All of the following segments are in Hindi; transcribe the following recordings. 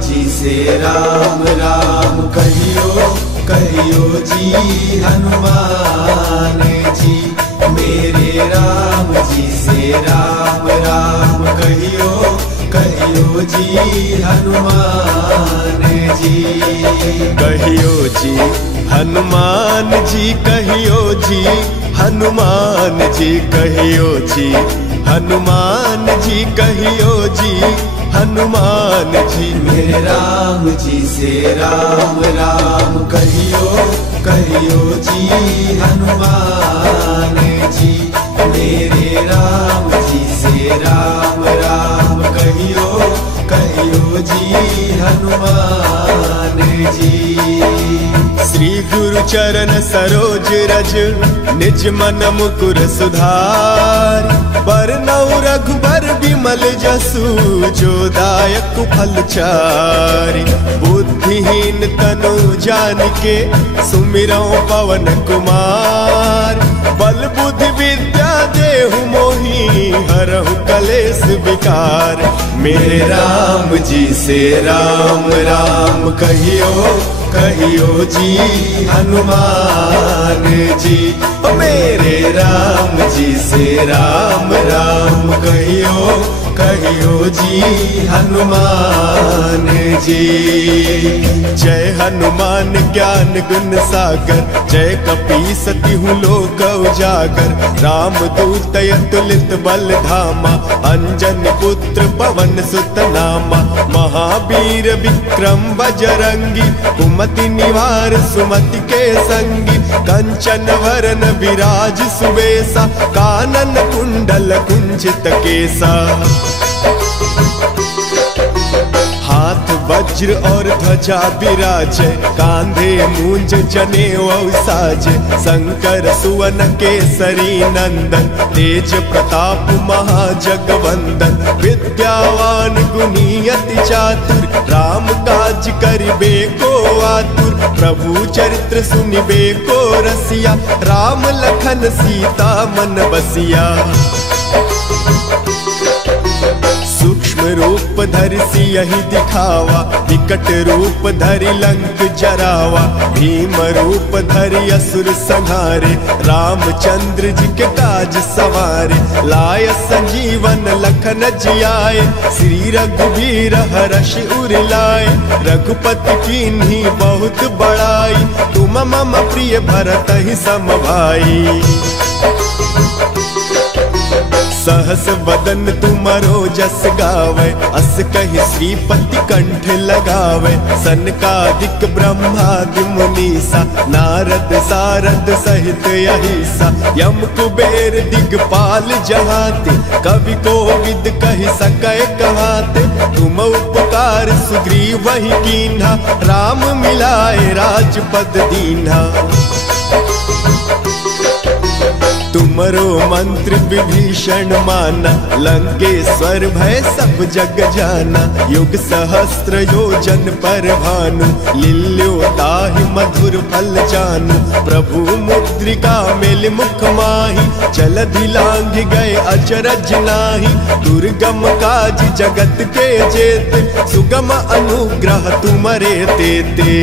जी से राम राम कहियो कहियो जी हनुमान जी। मेरे राम जी से राम राम कहियो कहियो जी हनुमान जी। कहियो जी हनुमान जी, कहियो जी हनुमान जी, कहियो जी हनुमान जी, कहियो जी हनुमान जी। मेरे राम जी से राम राम कहियो कहियो जी हनुमान जी। मेरे राम जी से राम राम कहियो कहियो जी हनुमान जी। श्री गुरु चरण सरोज रज निज मन मुकुर सुधार। बरनउँ रघुबर बिमल जसु जो दायक फल चारि। बुद्धिहीन तनु जानिके सुमिरौं पवन कुमार। बल बुद्धि विद्या देहु मोहि हरहु कलेस विकार। मेरे राम जी से राम राम कहियो कहियो जी हनुमान जी। मेरे राम जी से राम राम कहियो कहियो जी हनुमान जी। जय हनुमान ज्ञान गुण सागर, जय कपी सतिहु लोक उजागर। राम दूत अतुलित बल धामा, अंजन पुत्र पवन सुत नामा। महावीर विक्रम बजरंगी, कुमति निवार सुमति के संगी। कंचन वरन विराज सुबेसा, कानन कुंडल कुंचित केसा। हाथ वज्र और ध्वजा बिराजे, कांधे मूंज जनेऊ साजे। शंकर सुवन केसरी नंदन, तेज प्रताप महाजगवंदन। विद्यावान गुणी अति चातुर, राम काज करिबे को आतुर। प्रभु चरित्र सुनिबे को रसिया, राम लखन सीता मन बसिया। सूक्ष्म रूप धरि सियहि दिखावा, विकट रूप धरि लंक जरावा। भीम रूप धरि असुर संहारे, रामचंद्र जी के काज सवारे। लाय संजीवन लखन जियाए, श्री रघुबीर हरषि उर लाए। रघुपति कीन्ही बहुत बड़ाई, तुम मम प्रिय भरतहि सम भाई। सहस बदन तुमरो जस गावे, अस कहि श्रीपति कंठ लगावे। सनकादिक ब्रह्मादि मुनीसा, नारद सारद सहित अहिसा। यम कुबेर दिगपाल जहाते, कवि कोविद कहि सकै कहाते। तुम उपकार सुग्रीवहि कीन्हा, राम मिलाए राजपद दीन्हा। तुमरो मंत्र विभीषण माना, लंकेश्वर भय सब जग जाना। युग सहस्त्र योजन पर भानु, लील्यो ताहि मधुर फल जानू। प्रभु मुद्रिका मेलि मुख माहि, जलधि लांघ गए अचरज नाहि। दुर्गम काज जगत के जेते, सुगम अनुग्रह तुमरे तेते।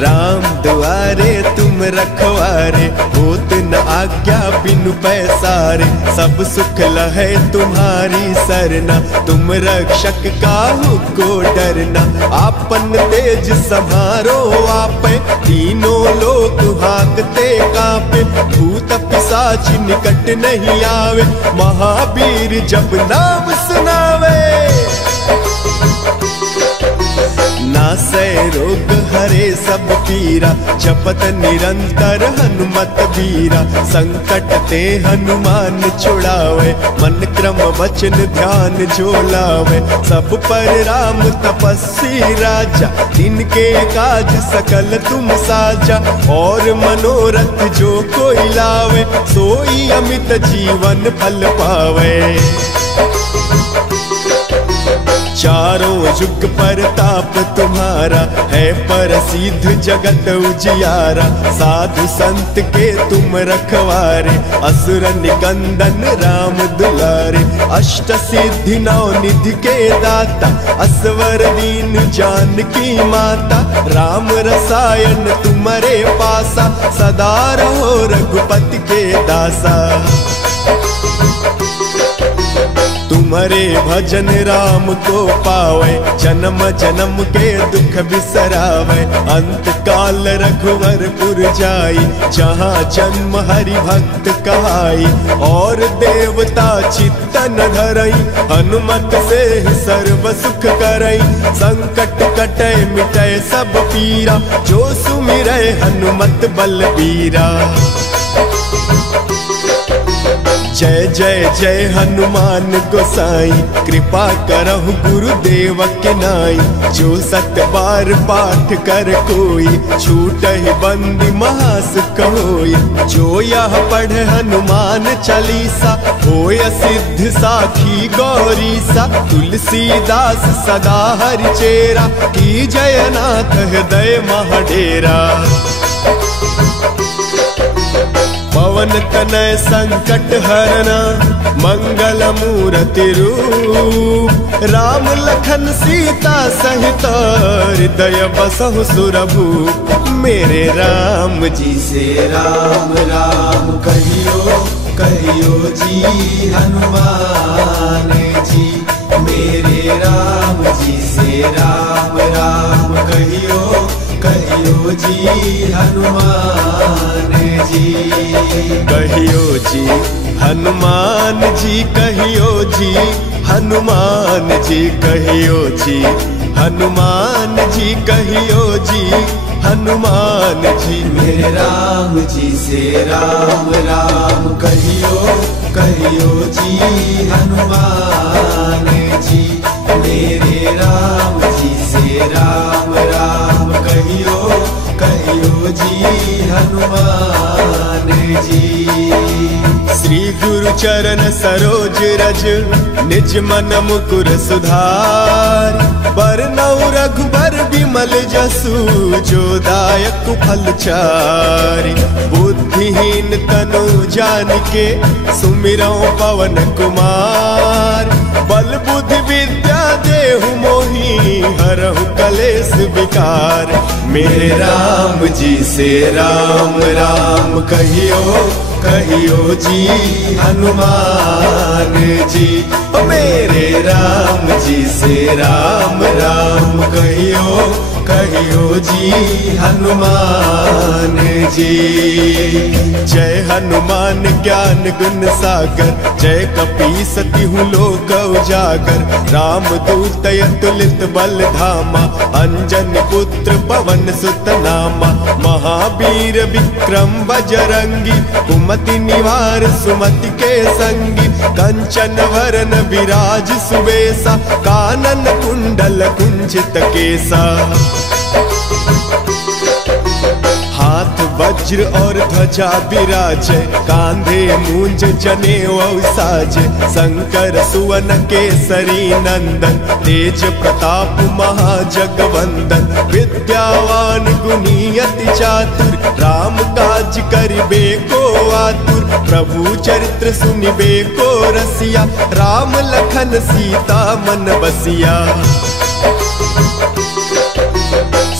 राम दुआरे तुम रखवारे, होत न आज्ञा बिनु पैसारे। सब सुख लहै तुम्हारी सरना, तुम रक्षक काहू को डरना। आपन तेज सम्हारो आपै, तीनों लोक हाकते कांपे। भूत पिशाच निकट नहीं आवे, महावीर जब नाम सुनावे। नासै रोग हरे सब पीरा, जपत निरंतर हनुमत बीरा। संकट ते हनुमान छुड़ावे, मन क्रम वचन ध्यान जो लावे। सब पर राम तपस्वी राजा, तिनके काज सकल तुम साजा। और मनोरथ जो कोई लावे, सोई अमित जीवन फल पावे। चारों युग परताप तुम्हारा है प्रसिद्ध जगत उजियारा। साधु संत के तुम रखवारे असुर निकंदन राम दुलारे। अष्ट सिद्धि नौ निधि के दाता असवर दीन जानकी माता। राम रसायन तुम्हारे पासा सदा रहो रघुपति के दासा। तुम्हारे भजन राम को पावे जन्म जन्म के दुख बिसरावे। अंत काल रघुवरपुर जाई जहाँ जन्म हरि भक्त कहाई। और देवता चित्तन धरई हनुमत से सर्व सुख करई। संकट कटे मिटे सब पीरा जो सुमिरै हनुमत बलबीरा। जय जय जय हनुमान गोसाई कृपा करहु गुरुदेव के नाई। जो सत बार पाठ कर कोई छूटहि बंदी महासुख होई। जो यह पढ़े हनुमान चालीसा होय सिद्ध साखी गौरीसा। तुलसीदास सदा हरि चेरा की जयनाथ हृदय महाडेरा। पवन तनय संकट हरना मंगल मूर्ति रूप। राम लखन सीता सहित हृदय बसहु सुरभूप। मेरे राम जी से राम राम कहियो कहियो जी हनुमान जी। मेरे राम जी से राम राम कहियो कहियो जी हनुमान जी। कहियो जी हनुमान जी कहियो जी हनुमान जी कहियो जी हनुमान जी कहियो जी हनुमान जी। मेरे राम जी से राम राम कहियो कहियो जी हनुमान जी। मेरे राम जी से राम राम कहियो कहियो जी हनुमान जी। श्री गुरु चरण सरोज रज निज मन मुकुर सुधार। बरनउँ रघुबर बिमल जसु जो दायक फल चारि। बुद्धिहीन तनु जानिके सुमिरौं पवन कुमार। बल बुद्धि विद्या देहु मोहि हरहु कलेश विकार। मेरे राम जी से राम राम कहियो कहियो जी हनुमान जी। मेरे राम जी से राम राम कहियो कहियो जी हनुमान जी। जय हनुमान ज्ञान गुण सागर जय कपी सतिहु लोक उजागर। राम दूत अतुलित बल धामा अंजन पुत्र पवन सुत नामा। महावीर विक्रम बजरंगी कुमति निवार सुमति के संगी। कंचन वरन विराज सुबेसा कानन कुंडल कुंचित केसा। हाथ वज्र और ध्वजा विराजे कांधे मूंज जनेऊ साजे। शंकर सुवन केसरी नंदन तेज प्रताप महाजगवंदन। विद्यावान गुणी अति चातुर राम काज करिबे को आतुर। प्रभु चरित्र सुनिबे को रसिया राम लखन सीता मन बसिया।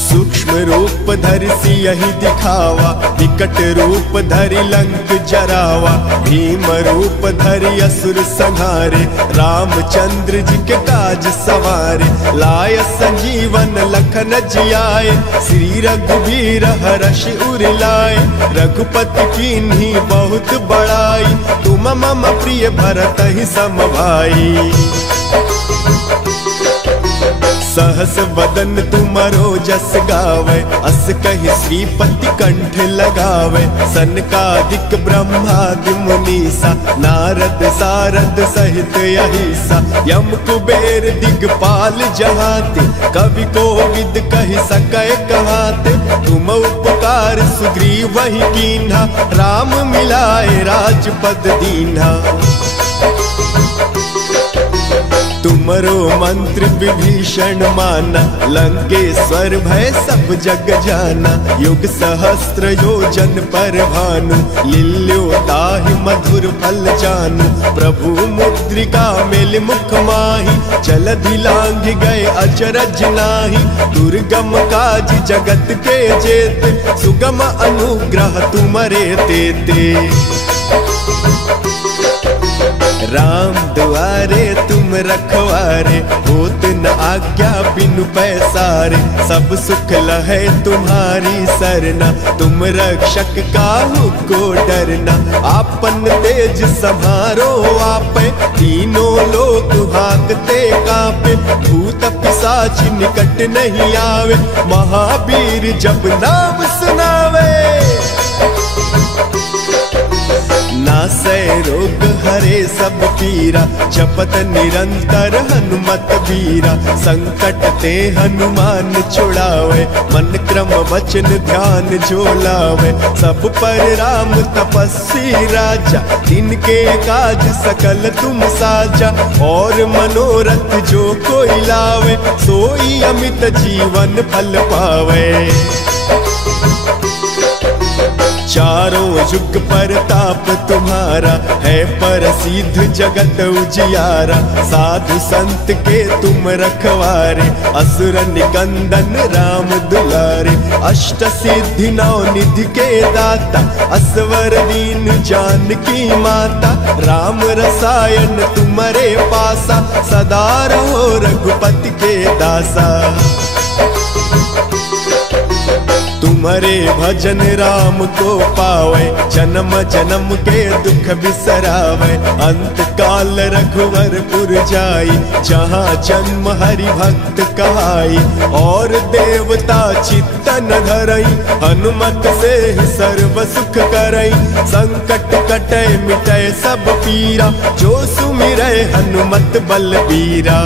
सूक्ष्म रूप धरि सियहि दिखावा विकट रूप धरि लंक जरावा। भीम रूप धरि असुर संहारे रामचंद्र जी के काज सवारे। लाय संजीवन लखन जियाए श्री रघुबीर हरषि उर लाए। रघुपति कीन्ही बहुत बड़ाई तुम मम प्रिय भरत ही सम भाई। सहस बदन तुमरो जस गावे अस कहि श्रीपति कंठ लगावे। सनकादिक ब्रह्मादि मुनीसा नारद सारद सहित अहिसा। यम कुबेर दिगपाल जहाते कवि कोविद कहि सकै कहाते। तुम उपकार सुग्रीव ही कीन्हा राम मिलाए राजपद दीन्हा। तुम तुमरो मंत्र विभीषण माना, लंकेश्वर भय सब जग जाना। युग सहस्त्र योजन पर भानु, लील्यो ताहि मधुर फल जानू। प्रभु मुद्रिका मेल मुख माही, जलधि लांघ गए अचरज नाही। दुर्गम काज जगत के जेते, सुगम अनुग्रह तुमरे तेते। राम दुआरे तुम रखवारे, होत न आज्ञा बिनु पैसारे। सब सुख लहे तुम्हारी सरना, तुम रक्षक काहू को डरना। आपन तेज सम्हारो आपे, तीनों लोक भागते कांपे। भूत पिशाच निकट नहीं आवे, महावीर जब नाम सुनावे। नासै रोग हरे सब पीरा, जपत निरंतर हनुमत बीरा। संकट ते हनुमान छुड़ावे, मन क्रम वचन ध्यान जो लावे। सब पर राम तपस्वी राजा, तिनके काज सकल तुम साजा। और मनोरथ जो कोई लावे, सोई अमित जीवन फल पावे। चारों युग पर ताप तुम्हारा, है प्रसिद्ध जगत उजियारा। साधु संत के तुम रखवारे, असुर निकंदन राम दुलारे। अष्ट सिद्धि नौ निधि के दाता, असवर दीन जानकी माता। राम रसायन तुम्हारे पासा, सदा रहो रघुपति के दासा। तुम्हारे भजन राम को पावे, जन्म जन्म के दुख बिसरावे। अंत काल रघुवरपुर जाई, जहाँ जन्म हरि भक्त कहाई। और देवता चित्तन धरई, हनुमत से ही सर्व सुख करई। संकट कटे मिटे सब पीरा, जो सुमिरै हनुमत बलबीरा।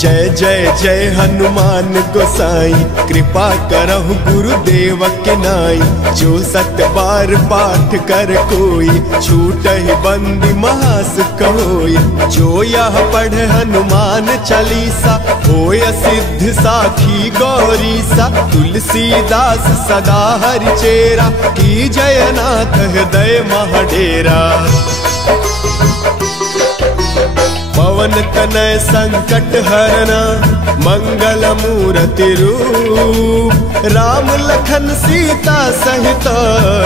जय जय जय हनुमान गोसाई, कृपा करहु गुरुदेव के नाई। जो सत बार पाठ कर कोई, छूटहि बंदी महासुख होई। जो यह पढ़े हनुमान चालीसा, होय सिद्ध साखी गौरीसा। तुलसीदास सदा हरि चेरा, की जयनाथ हृदय महडेरा। पवन तनय संकट हरना, मंगल मूर्ति रूप। राम लखन सीता सहित,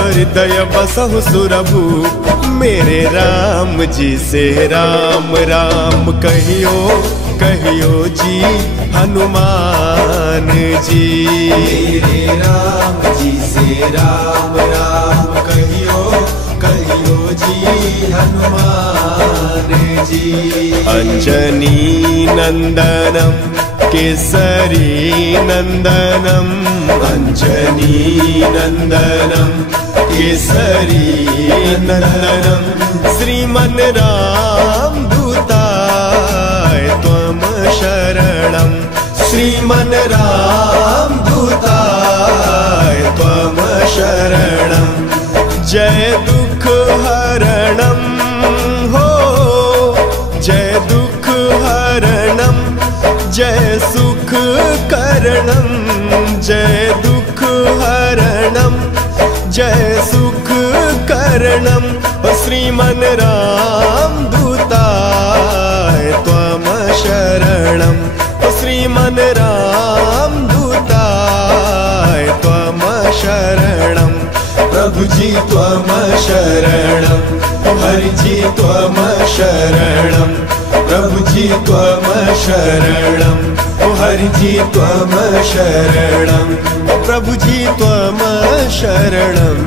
हृदय बसहु सुरभूप। मेरे राम जी से राम राम कहियो, कहियो जी हनुमान जी। मेरे राम जी से राम राम कहियो, कहियो जी हनुमान जी। अंजनी नंदनम केसरी नंदनम, अंजनी नंदनम केसरी नंदनम। श्रीमन राम दूताय त्वम शरणम, श्रीमन राम दूताय त्वम शरणम। जय दुख हरणम हो, जय दुख हरणम। जय सुख करणम, जय दुख हरणम। जय सुख करणम। श्रीमन राम दूताय त्वम शरणम, श्रीमन राम दूताय त्वम शरणम। प्रभु जी त्वम शरणम, हरि जी त्वम शरणम। प्रभु जी त्वम शरणम, हरि जी त्वम शरणम। प्रभु जी त्वम शरणम।